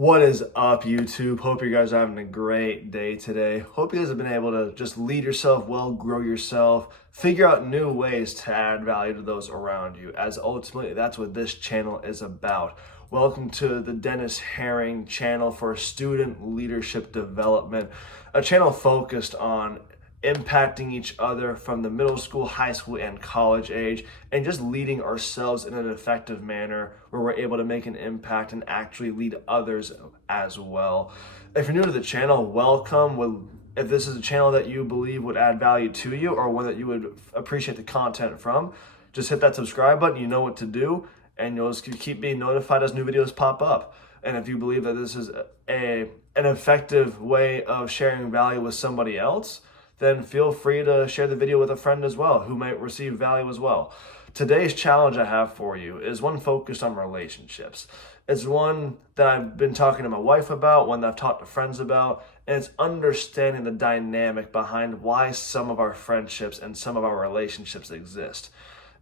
What is up, YouTube? Hope you guys are having a great day today. Hope you guys have been able to just lead yourself well, grow yourself, figure out new ways to add value to those around you, as ultimately that's what this channel is about. Welcome to the Dennis Herring channel for student leadership development, a channel focused on impacting each other from the middle school, high school, and college age, and just leading ourselves in an effective manner where we're able to make an impact and actually lead others as well. If you're new to the channel, welcome. If this is a channel that you believe would add value to you or one that you would appreciate the content from, just hit that subscribe button. You know what to do, and you'll just keep being notified as new videos pop up. And if you believe that this is an effective way of sharing value with somebody else, then feel free to share the video with a friend as well who might receive value as well. Today's challenge I have for you is one focused on relationships. It's one that I've been talking to my wife about, one that I've talked to friends about, and it's understanding the dynamic behind why some of our friendships and some of our relationships exist.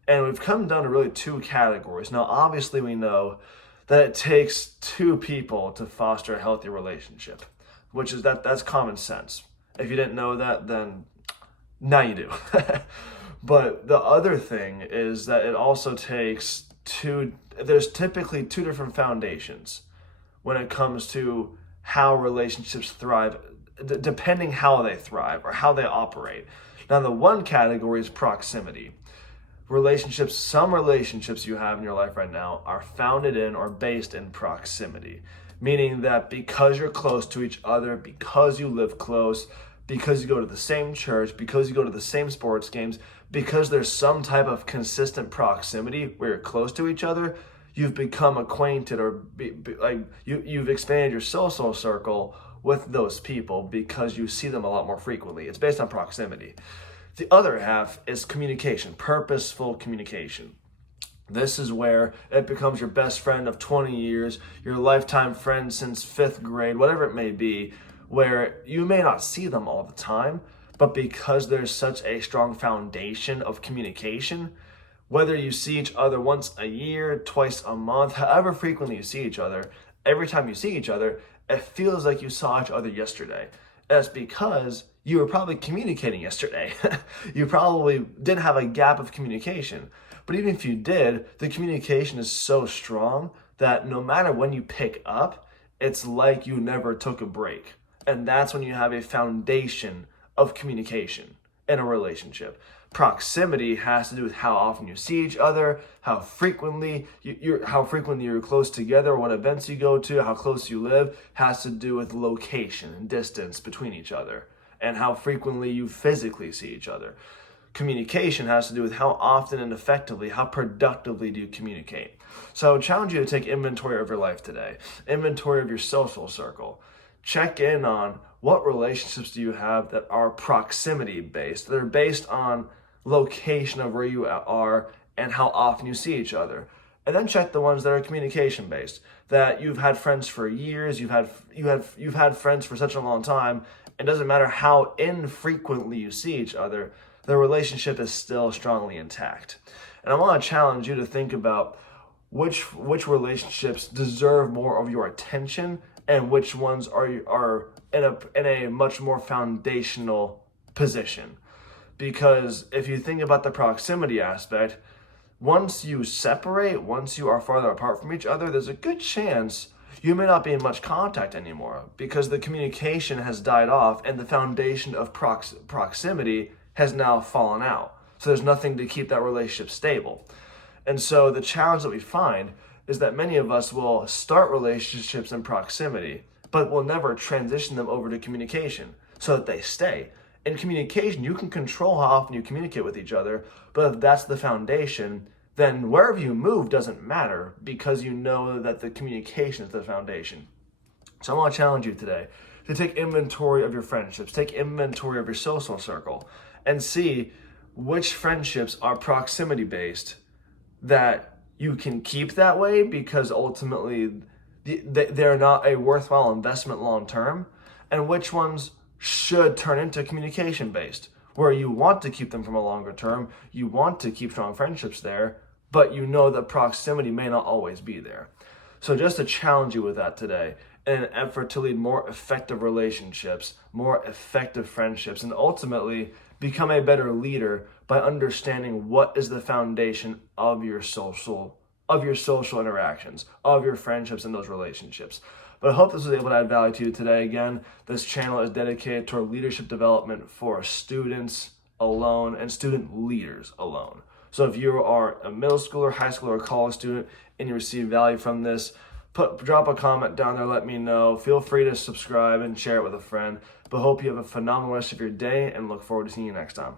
And we've come down to really two categories. Now, obviously, we know that it takes two people to foster a healthy relationship, which is that's common sense. If you didn't know that, then now you do. But the other thing is that it also takes there's typically two different foundations when it comes to how relationships thrive, depending how they thrive or how they operate. Now, the one category is proximity. Some relationships you have in your life right now are founded in or based in proximity, meaning that because you're close to each other, because you live close, because you go to the same church, because you go to the same sports games, because there's some type of consistent proximity where you're close to each other, you've become acquainted or you've expanded your social circle with those people because you see them a lot more frequently. It's based on proximity. The other half is communication, purposeful communication. This is where it becomes your best friend of 20 years, your lifetime friend since 5th grade, whatever it may be, where you may not see them all the time, but because there's such a strong foundation of communication, whether you see each other once a year, twice a month, however frequently you see each other, every time you see each other, it feels like you saw each other yesterday. That's because you were probably communicating yesterday. You probably didn't have a gap of communication. But even if you did, the communication is so strong that no matter when you pick up, it's like you never took a break. And that's when you have a foundation of communication in a relationship. Proximity has to do with how often you see each other, how frequently you're close together, what events you go to, how close you live, has to do with location and distance between each other, and how frequently you physically see each other. Communication has to do with how often and effectively, how productively do you communicate. So I would challenge you to take inventory of your life today, inventory of your social circle. Check in on what relationships do you have that are proximity based. They're based on location of where you are and how often you see each other. And then check the ones that are communication based, that you've had friends for years, you've had friends for such a long time. It doesn't matter how infrequently you see each other, the relationship is still strongly intact. And I want to challenge you to think about which relationships deserve more of your attention and which ones are in a much more foundational position. Because if you think about the proximity aspect, once you separate, once you are farther apart from each other, there's a good chance you may not be in much contact anymore because the communication has died off and the foundation of proximity has now fallen out. So there's nothing to keep that relationship stable. And so the challenge that we find is that many of us will start relationships in proximity, but will never transition them over to communication so that they stay. In communication, you can control how often you communicate with each other, but if that's the foundation, then wherever you move doesn't matter because you know that the communication is the foundation. So I want to challenge you today to take inventory of your friendships, take inventory of your social circle, and see which friendships are proximity based that you can keep that way because ultimately they're not a worthwhile investment long term, and which ones should turn into communication based, where you want to keep them from a longer term, you want to keep strong friendships there, but you know that proximity may not always be there. So just to challenge you with that today, in an effort to lead more effective relationships, more effective friendships, and ultimately become a better leader by understanding what is the foundation of your social interactions, of your friendships and those relationships. But I hope this was able to add value to you today. Again, this channel is dedicated toward leadership development for students alone and student leaders alone. So if you are a middle schooler, high schooler, or college student and you receive value from this, drop a comment down there, let me know. Feel free to subscribe and share it with a friend. But hope you have a phenomenal rest of your day and look forward to seeing you next time.